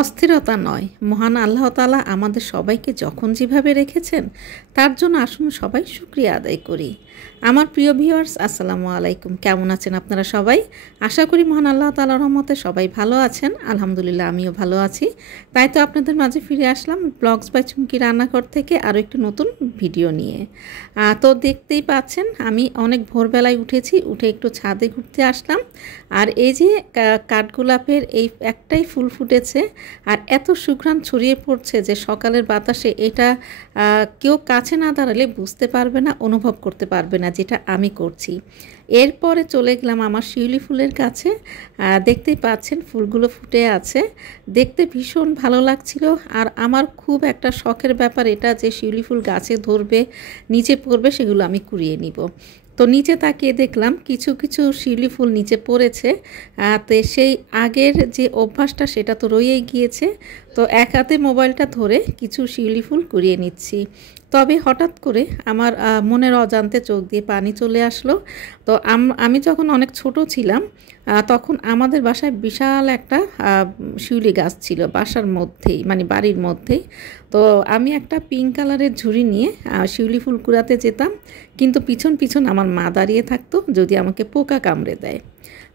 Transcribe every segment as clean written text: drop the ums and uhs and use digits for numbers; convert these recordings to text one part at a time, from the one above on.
অস্থিরতা নয়, মহান আল্লাহ তাআলা আমাদের সবাইকে যখন যেভাবে রেখেছেন তার জন্য আসুন সবাই শুকরিয়া আদায় করি। আমার প্রিয় ভিউয়ার্স, আসসালামু আলাইকুম। কেমন আছেন আপনারা সবাই? আশা করি মহান আল্লাহ তাআলার রহমতে সবাই ভালো আছেন। আলহামদুলিল্লাহ, আমিও ভালো আছি। তাই তো আপনাদের মাঝে ফিরে আসলাম ব্লগস বাই চুমকি রান্নাঘর থেকে আরও একটি নতুন ভিডিও নিয়ে। তো দেখতেই পাচ্ছেন আমি অনেক ভোরবেলায় উঠেছি, উঠে একটু ছাদে ঘুরতে আসলাম। আর এই যে কাঠগোলাপের এই একটাই ফুল ফুটেছে আর এত সুঘ্রাণ ছড়িয়ে পড়ছে যে সকালের বাতাসে এটা কেউ কাছে না দাঁড়ালে বুঝতে পারবে না, অনুভব করতে পারবে না যেটা আমি করছি। এরপরে চলে গেলাম আমার শিউলি ফুলের কাছে। দেখতেই পাচ্ছেন ফুলগুলো ফুটে আছে, দেখতে ভীষণ ভালো লাগছিল। আর আমার খুব একটা শখের ব্যাপার এটা যে শিউলি ফুল গাছে ধরবে, নিচে পড়বে, সেগুলো আমি কুড়িয়ে নিব। তো নিচে তাকিয়ে দেখলাম কিছু কিছু শিউলি ফুল নিচে পড়েছে। তো সেই আগের যে অভ্যাসটা সেটা তো রয়েই গিয়েছে। তো এক হাতে মোবাইলটা ধরে কিছু শিউলি ফুল কুড়িয়ে নিচ্ছি। তবে হঠাৎ করে আমার মনের অজান্তে চোখ দিয়ে পানি চলে আসলো। তো আমি যখন অনেক ছোট ছিলাম তখন আমাদের বাসায় বিশাল একটা শিউলি গাছ ছিল, বাসার মধ্যেই মানে বাড়ির মধ্যেই। তো আমি একটা পিঙ্ক কালারের ঝুড়ি নিয়ে শিউলি ফুল কুড়াতে যেতাম, কিন্তু পিছন পিছন আমার মা দাঁড়িয়ে থাকতো যদি আমাকে পোকা কামড়ে দেয়।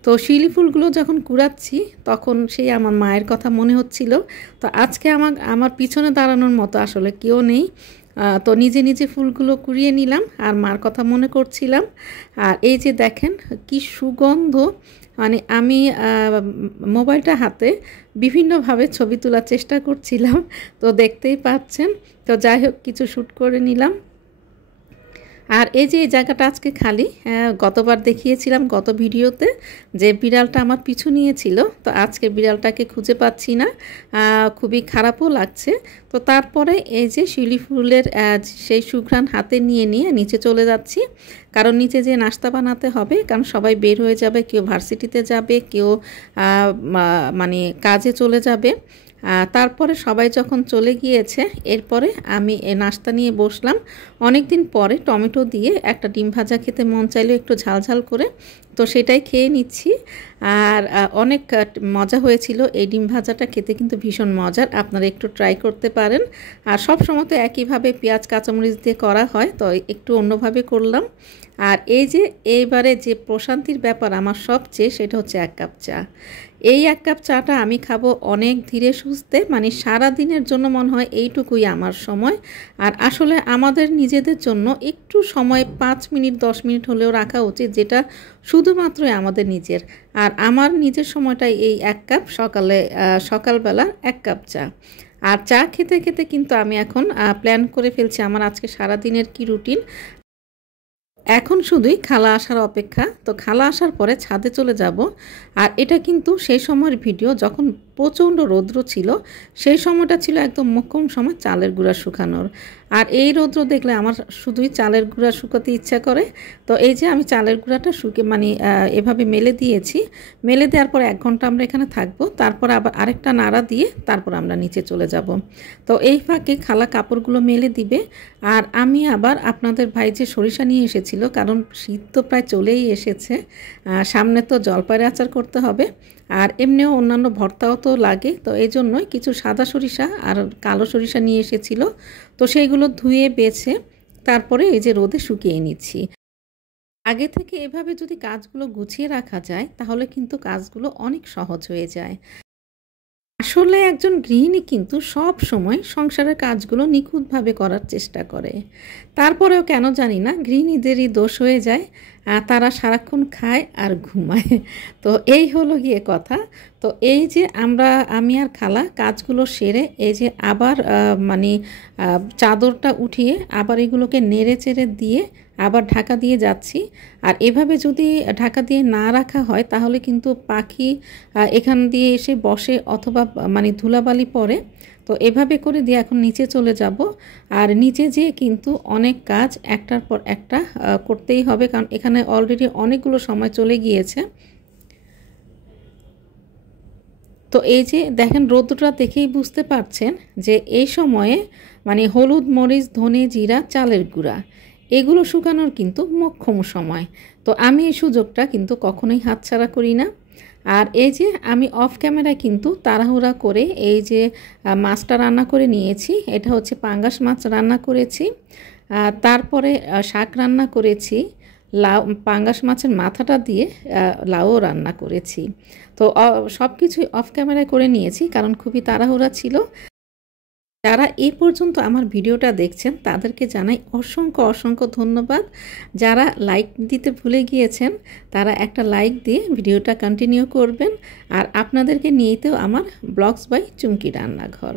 তো শিউলি ফুলগুলো যখন কুড়াচ্ছি তখন সেই আমার মায়ের কথা মনে হচ্ছিল। তো আজকে আমার পিছনে দাঁড়ানোর মতো আসলে কেউ নেই। তো নিজে নিজে ফুলগুলো কুড়িয়ে নিলাম আর মার কথা মনে করছিলাম। আর এই যে দেখেন কি সুগন্ধ, মানে আমি মোবাইলটা হাতে বিভিন্নভাবে ছবি তোলার চেষ্টা করছিলাম। তো দেখতেই পাচ্ছেন। তো যাই হোক, কিছু শ্যুট করে নিলাম। আর এই যে এই জায়গাটা আজকে খালি, গতবার দেখিয়েছিলাম গত ভিডিওতে যে বিড়ালটা আমার পিছু নিয়েছিল। তো আজকে বিড়ালটাকে খুঁজে পাচ্ছি না, খুবই খারাপও লাগছে। তো তারপরে এই যে শিউলি ফুলের সেই সুঘ্রাণ হাতে নিয়ে নিয়ে নিচে চলে যাচ্ছি, কারণ নিচে যে নাস্তা বানাতে হবে, কারণ সবাই বের হয়ে যাবে, কেউ ভার্সিটিতে যাবে, কেউ মানে কাজে চলে যাবে। তারপরে সবাই যখন চলে গিয়েছে এরপরে আমি নাস্তা নিয়ে বসলাম। অনেক দিন পরে টমেটো দিয়ে একটা ডিম ভাজা খেতে মন চাইলো, একটু ঝালঝাল করে, তো সেটাই খেয়ে নিচ্ছি। আর অনেক মজা হয়েছিল। এই ডিম ভাজাটা খেতে কিন্তু ভীষণ মজার, আপনারা একটু ট্রাই করতে পারেন। আর সব সময় তো একইভাবে পেঁয়াজ কাঁচামরিচ দিয়ে করা হয়, তো একটু অন্যভাবে করলাম। আর এই যে এইবারে যে প্রশান্তির ব্যাপার আমার সবচেয়ে, সেটা হচ্ছে 1 কাপ চা। এই 1 কাপ চাটা আমি খাবো অনেক ধীরে সুস্থে, মানে সারা দিনের জন্য মনে হয় এইটুকুই আমার সময়। আর আসলে আমাদের নিজেদের জন্য একটু সময় 5 মিনিট 10 মিনিট হলেও রাখা উচিত, যেটা শুধুমাত্রই আমাদের নিজের। আর আমার নিজের সময়টাই এই 1 কাপ সকালবেলা 1 কাপ চা। আর চা খেতে খেতে কিন্তু আমি এখন প্ল্যান করে ফেলছি আমার আজকে সারাদিনের কি রুটিন। এখন শুধুই খালা আসার অপেক্ষা। তো খালা আসার পরে ছাদে চলে যাব। আর এটা কিন্তু সেই সময়ের ভিডিও যখন প্রচণ্ড রৌদ্র ছিল, সেই সময়টা ছিল একদম মোক্ষম সময় চালের গুঁড়া শুকানোর। আর এই রৌদ্র দেখলে আমার শুধুই চালের গুঁড়া শুকাতে ইচ্ছা করে। তো এই যে আমি চালের গুঁড়াটা মানে এভাবে মেলে দিয়েছি। মেলে দেওয়ার পর 1 ঘন্টা আমরা এখানে থাকবো, তারপর আবার আরেকটা নাড়া দিয়ে তারপর আমরা নিচে চলে যাব। তো এই ফাঁকে খালা কাপড়গুলো মেলে দিবে। আর আমি আবার আপনাদের ভাই যে সরিষা নিয়ে এসেছিল, কারণ শীত তো প্রায় চলেই এসেছে, সামনে তো জলপাইয়ের আচার করতে হবে, আর এমনিও অন্যান্য ভর্তাও তো লাগে। তো এই জন্যই কিছু সাদা সরিষা আর কালো সরিষা নিয়ে এসেছিল। তো সেইগুলো ধুয়ে বেছে তারপরে এই যে রোদে শুকিয়ে নিচ্ছি। আগে থেকে এভাবে যদি কাজগুলো গুছিয়ে রাখা যায় তাহলে কিন্তু কাজগুলো অনেক সহজ হয়ে যায়। আসলে একজন গৃহিণী কিন্তু সব সময় সংসারের কাজগুলো নিখুঁতভাবে করার চেষ্টা করে। তারপরেও কেন জানি না গৃহিণীদেরই দোষ হয়ে যায়, তারা সারাক্ষণ খায় আর ঘুমায়। তো এই হলো গিয়ে কথা। তো এই যে আমি আর খালা কাজগুলো সেরে এই যে আবার মানে চাদরটা উঠিয়ে আবার এগুলোকে নেড়ে চেড়ে দিয়ে আবার ঢাকা দিয়ে যাচ্ছি। আর এভাবে যদি ঢাকা দিয়ে না রাখা হয় তাহলে কিন্তু পাখি এখান দিয়ে এসে বসে অথবা মানে ধুলাবালি পড়ে। তো এভাবে করে দিয়ে এখন নিচে চলে যাব। আর নিচে যেয়ে কিন্তু অনেক কাজ একটার পর একটা করতেই হবে, কারণ এখানে অলরেডি অনেকগুলো সময় চলে গিয়েছে। তো এই যে দেখেন রৌদ্রটা দেখেই বুঝতে পারছেন যে এই সময়ে মানে হলুদ, মরিচ, ধনে, জিরা, চালের গুঁড়া এগুলো শুকানোর কিন্তু মোক্ষম সময়। তো আমি এই সুযোগটা কিন্তু কখনোই হাতছাড়া করি না। আর এই যে আমি অফ ক্যামেরায় কিন্তু তাড়াহুড়া করে এই যে মাছটা রান্না করে নিয়েছি। এটা হচ্ছে পাঙ্গাস মাছ রান্না করেছি, তারপরে শাক রান্না করেছি, লাউ পাঙ্গাস মাছের মাথাটা দিয়ে লাউও রান্না করেছি। তো সব কিছুই অফ ক্যামেরায় করে নিয়েছি কারণ খুবই তাড়াহুড়া ছিল। যারা এই পর্যন্ত আমার ভিডিওটা দেখছেন তাদেরকে জানাই অসংখ্য অসংখ্য ধন্যবাদ। যারা লাইক দিতে ভুলে গিয়েছেন তারা একটা লাইক দিয়ে ভিডিওটা কন্টিনিউ করবেন। আর আপনাদেরকে নিয়েতেও আমার ব্লগস বাই চুমকি রান্নাঘর।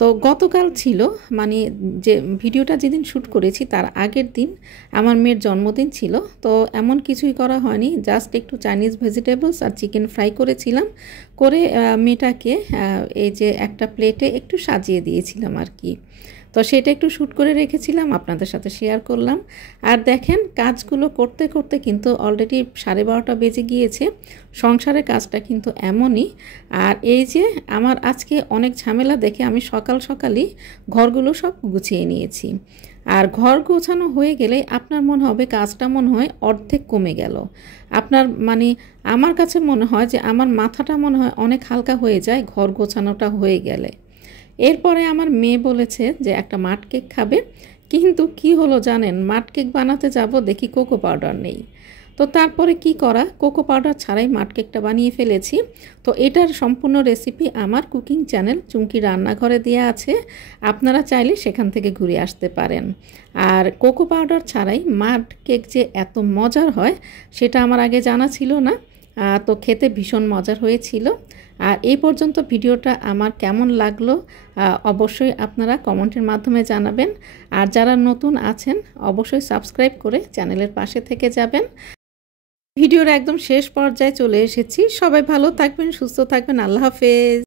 তো গতকাল ছিল মানে যে ভিডিওটা যেদিন শ্যুট করেছি তার আগের দিন আমার মেয়ের জন্মদিন ছিল। তো এমন কিছুই করা হয়নি, জাস্ট একটু চাইনিজ ভেজিটেবলস আর চিকেন ফ্রাই করেছিলাম, করে মেয়েটাকে এই যে একটা প্লেটে একটু সাজিয়ে দিয়েছিলাম আর কি। তো সেটা একটু শ্যুট করে রেখেছিলাম, আপনাদের সাথে শেয়ার করলাম। আর দেখেন কাজগুলো করতে করতে কিন্তু অলরেডি 12:30 বেজে গিয়েছে। সংসারের কাজটা কিন্তু এমনই। আর এই যে আমার আজকে অনেক ঝামেলা দেখে আমি সকাল সকালই ঘরগুলো সব গুছিয়ে নিয়েছি। আর ঘর গোছানো হয়ে গেলে আপনার মনে হবে কাজটা মনে হয় অর্ধেক কমে গেল। আপনার মানে আমার কাছে মনে হয় যে আমার মাথাটা মনে হয় অনেক হালকা হয়ে যায় ঘর গোছানোটা হয়ে গেলে। এরপরে আমার মেয়ে বলেছে যে একটা মাড কেক খাবে, কিন্তু কি হলো জানেন, মাড কেক বানাতে যাব দেখি কোকো পাউডার নেই। তো তারপরে কি করা, কোকো পাউডার ছাড়াই মাড কেকটা বানিয়ে ফেলেছি। তো এটার সম্পূর্ণ রেসিপি আমার কুকিং চ্যানেল চুমকি রান্নাঘরে দেওয়া আছে, আপনারা চাইলে সেখান থেকে ঘুরে আসতে পারেন। আর কোকো পাউডার ছাড়াই মাড কেক যে এত মজার হয় সেটা আমার আগে জানা ছিল না। তো খেতে ভীষণ মজার হয়েছিল। আর এই পর্যন্ত ভিডিওটা আমার কেমন লাগলো অবশ্যই আপনারা কমেন্টের মাধ্যমে জানাবেন। আর যারা নতুন আছেন অবশ্যই সাবস্ক্রাইব করে চ্যানেলের পাশে থেকে যাবেন। ভিডিওর একদম শেষ পর্যায়ে চলে এসেছি। সবাই ভালো থাকবেন, সুস্থ থাকবেন। আল্লাহ হাফেজ।